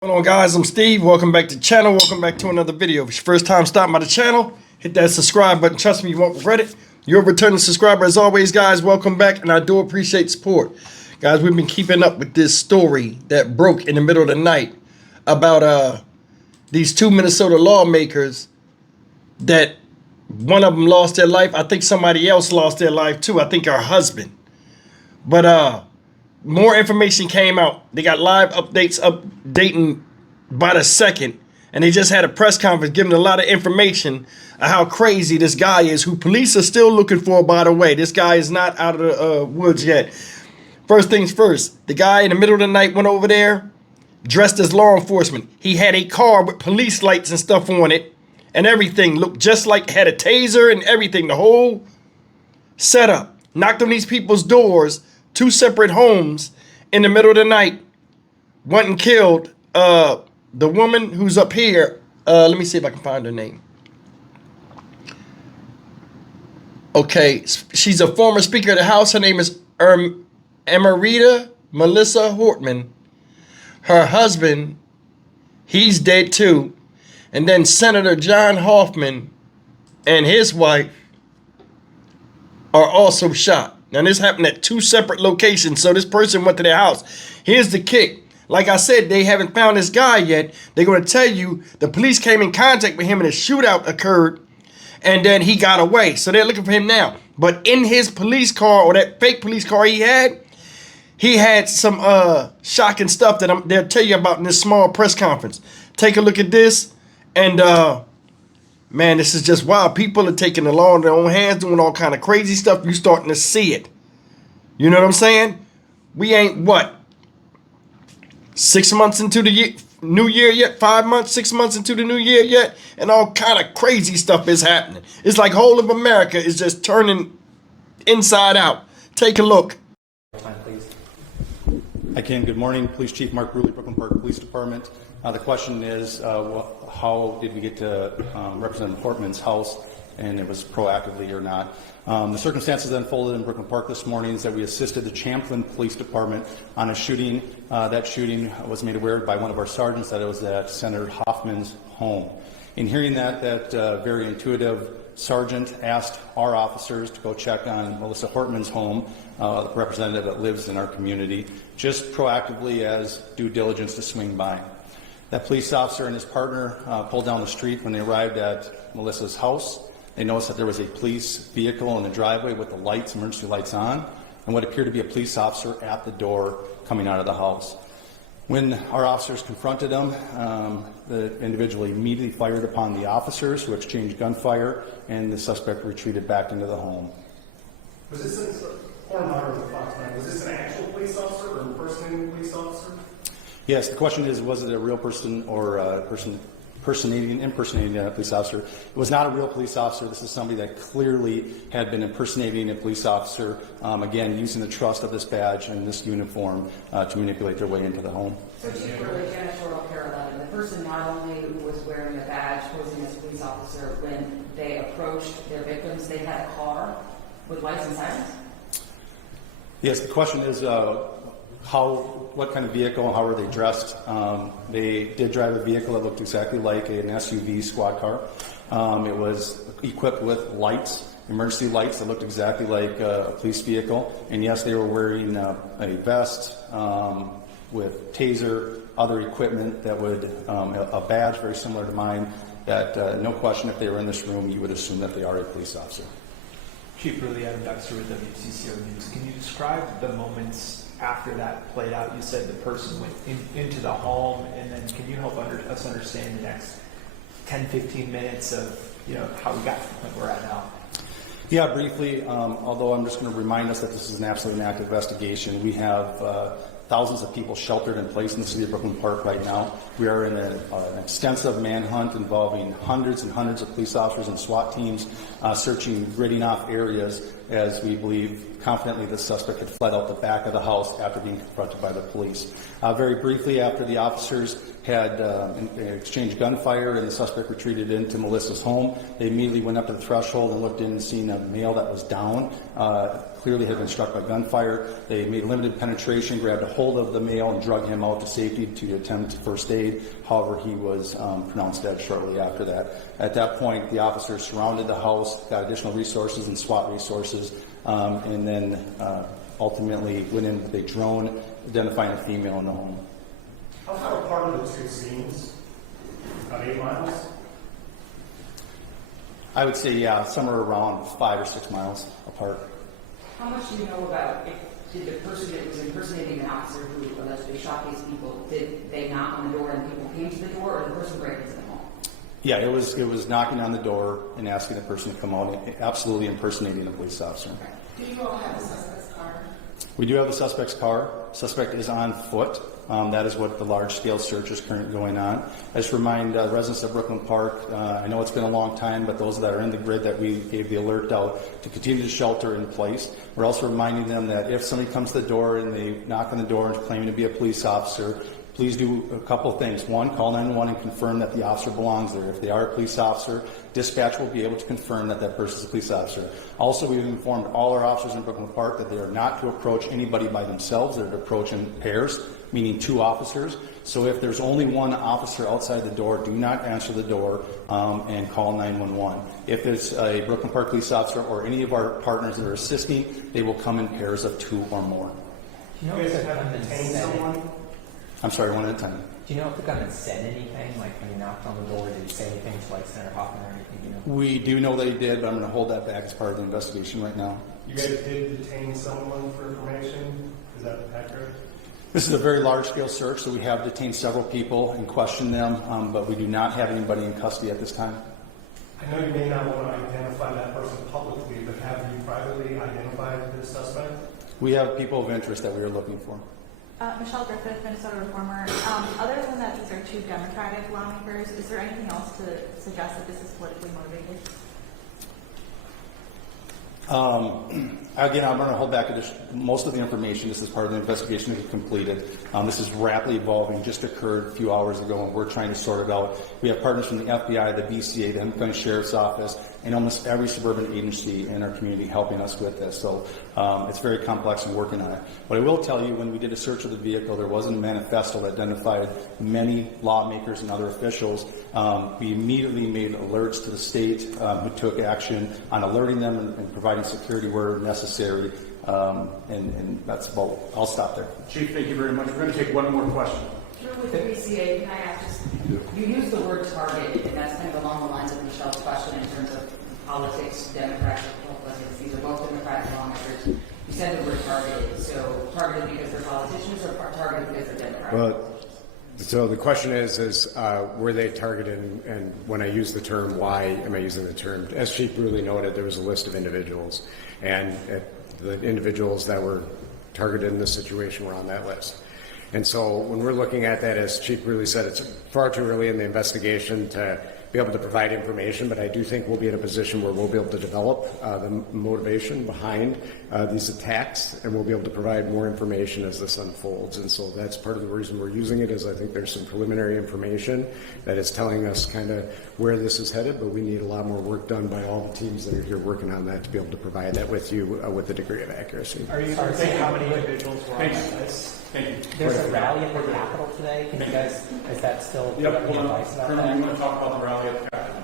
Hello guys, I'm Steve. Welcome back to the channel. Welcome back to another video. If it's your first time stopping by the channel, hit that subscribe button. Trust me, you won't regret it. You're a returning subscriber as always, guys. Welcome back, and I do appreciate support. Guys, we've been keeping up with this story that broke in the middle of the night about these two Minnesota lawmakers that one of them lost their life. I think somebody else lost their life too. I think her husband. But more information came out. They got live updates updating by the second. And they just had a press conference giving a lot of information on how crazy this guy is, who police are still looking for, by the way. This guy is not out of the woods yet. First things first, the guy in the middle of the night went over there dressed as law enforcement. He had a car with police lights and stuff on it and everything. Looked just like, had a taser and everything. The whole setup. Knocked on these people's doors. Two separate homes in the middle of the night. Went and killed the woman who's up here. Let me see if I can find her name. Okay, she's a former Speaker of the House. Her name is Emerita Melissa Hortman. Her husband, he's dead too. And then Senator John Hoffman and his wife are also shot. Now, this happened at two separate locations, so this person went to their house. Here's the kick. Like I said, they haven't found this guy yet. They're going to tell you the police came in contact with him and a shootout occurred, and then he got away. So they're looking for him now. But in his police car, or that fake police car he had some shocking stuff that they'll tell you about in this small press conference. Take a look at this, and man, this is just wild. People are taking the law in their own hands, doing all kind of crazy stuff. You're starting to see it. You know what I'm saying? We ain't, what, 6 months into the new year yet? 5 months, 6 months into the new year yet? And all kind of crazy stuff is happening. It's like whole of America is just turning inside out. Take a look. Hi, Ken. Good morning. Police Chief Mark Bruley, Brooklyn Park Police Department. The question is, how did we get to Representative Portman's house, and it was proactively or not? The circumstances that unfolded in Brooklyn Park this morning is that we assisted the Champlin Police Department on a shooting. That shooting was made aware by one of our sergeants that it was at Senator Hoffman's home. In hearing that very intuitive sergeant asked our officers to go check on Melissa Hortman's home, the representative that lives in our community, just proactively as due diligence to swing by. That police officer and his partner pulled down the street. When they arrived at Melissa's house, they noticed that there was a police vehicle in the driveway with the lights, emergency lights on, and what appeared to be a police officer at the door coming out of the house. When our officers confronted them, the individual immediately fired upon the officers, who exchanged gunfire, and the suspect retreated back into the home. Was this an actual police officer or impersonating a police officer? Yes, the question is, was it a real person or a person impersonating a police officer? It was not a real police officer. This is somebody that clearly had been impersonating a police officer, again, using the trust of this badge and this uniform to manipulate their way into the home. So Chief Bruley, janitorial parallel, the person not only was wearing a badge, posing as a police officer, when they approached their victims, they had a car with lights and sirens? Yes, the question is, what kind of vehicle and how were they dressed? They did drive a vehicle that looked exactly like an SUV squad car. It was equipped with lights, emergency lights that looked exactly like a police vehicle. And yes, they were wearing a vest with taser, other equipment that would, a badge very similar to mine, that no question, if they were in this room, you would assume that they are a police officer. Chief Bruley, Adam Dexter with WCCO News. Can you describe the moments after that played out? You said the person went into the home, and then can you help us understand the next 10, 15 minutes of how we got to the point we're at now? Yeah, briefly, although I'm just going to remind us that this is an absolutely active investigation. We have thousands of people sheltered in place in the city of Brooklyn Park right now. We are in an extensive manhunt involving hundreds and hundreds of police officers and SWAT teams searching, ridding off areas as we believe confidently the suspect had fled out the back of the house after being confronted by the police. Very briefly after the officers had exchanged gunfire and the suspect retreated into Melissa's home, they immediately went up to the threshold and looked in and seen a male that was down, clearly had been struck by gunfire. They made limited penetration, grabbed a hold of the male and drug him out to safety to attempt first aid. However, he was pronounced dead shortly after that. At that point, the officers surrounded the house, got additional resources and SWAT resources, and then ultimately went in with a drone identifying a female in the home. How far apart are the two scenes? About 8 miles? I would say, yeah, somewhere around 5 or 6 miles apart. How much do you know about did the person that was impersonating an officer who allegedly shot these people, did they knock on the door and people came to the door, or did the person break into the home? Yeah, it was knocking on the door and asking the person to come out, absolutely impersonating a police officer. Do you all have the suspect's car? We do have the suspect's car. Suspect is on foot. That is what the large-scale search is currently going on. I just remind residents of Brooklyn Park, I know it's been a long time, but those that are in the grid that we gave the alert out to continue to shelter in place. We're also reminding them that if somebody comes to the door and they knock on the door and claiming to be a police officer, please do a couple of things. One, call 911 and confirm that the officer belongs there. If they are a police officer, dispatch will be able to confirm that that person is a police officer. Also, we've informed all our officers in Brooklyn Park that they are not to approach anybody by themselves. They're to approach in pairs, meaning 2 officers. So if there's only 1 officer outside the door, do not answer the door and call 911. If it's a Brooklyn Park police officer or any of our partners that are assisting, they will come in pairs of 2 or more. Do you know You if guys the have gunman detained said someone? I'm sorry, one at a time. Do you know if the gunman said anything, like when he knocked on the door, did he say anything to like Senator Hoffman or anything? You know? We do know that he did, but I'm going to hold that back as part of the investigation right now. You guys did detain someone for information? Is that accurate? This is a very large-scale search, so we have detained several people and questioned them, but we do not have anybody in custody at this time. I know you may not want to identify that person publicly, but have you privately identified this suspect? We have people of interest that we are looking for. Michelle Griffith, Minnesota Reformer. Other than that, these are 2 Democratic lawmakers. Is there anything else to suggest that this is politically motivated? Again, I'm going to hold back most of the information. This is part of the investigation that we've completed. This is rapidly evolving, just occurred a few hours ago, and we're trying to sort it out. We have partners from the FBI, the BCA, the Henry County Sheriff's Office, and almost every suburban agency in our community helping us with this. So it's very complex and working on it. But I will tell you, when we did a search of the vehicle, there wasn't a manifesto that identified many lawmakers and other officials. We immediately made alerts to the state who took action on alerting them and providing security where necessary. And that's about, I'll stop there. Chief, thank you very much. We're going to take one more question. Sure, with the BCA, can I ask just, you use the word target, and that's kind of along the lines of Michelle's question in terms of politics, Democrats, Republicans. These are both Democratic lawmakers. You said the word targeted, so targeted because they're politicians or targeted because they're Democratic? Well, so the question is were they targeted, and when I use the term, why am I using the term? As Chief Bruley noted, there was a list of individuals, and the individuals that were targeted in this situation were on that list. And so when we're looking at that, as Chief Bruley said, it's far too early in the investigation to be able to provide information, but I do think we'll be in a position where we'll be able to develop the motivation behind these attacks, and we'll be able to provide more information as this unfolds. And so that's part of the reason we're using it, is I think there's some preliminary information that is telling us kind of where this is headed, but we need a lot more work done by all the teams that are here working on that to be able to provide that with you with a degree of accuracy. Are you able to say how many individuals were on that list? Thank you. There's a rally at the Capitol today. Can you guys, is that still, do you have any advice about Colonel, that? you want to talk about the rally at the Capitol?